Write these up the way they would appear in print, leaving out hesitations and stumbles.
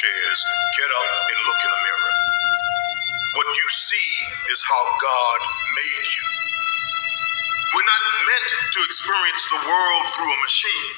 chairs, get up and look in the mirror. What you see is how God made you. We're not meant to experience the world through a machine.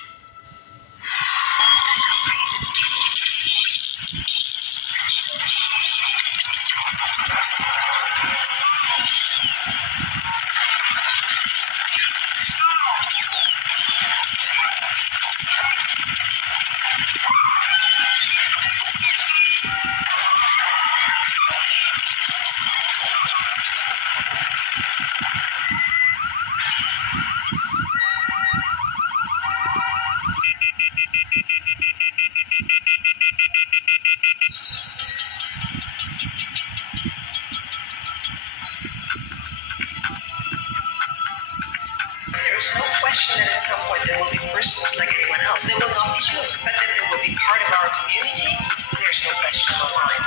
There's no question that at some point there will be persons like anyone else. They will not be human, but that they will be part of our community, there's no question in my mind.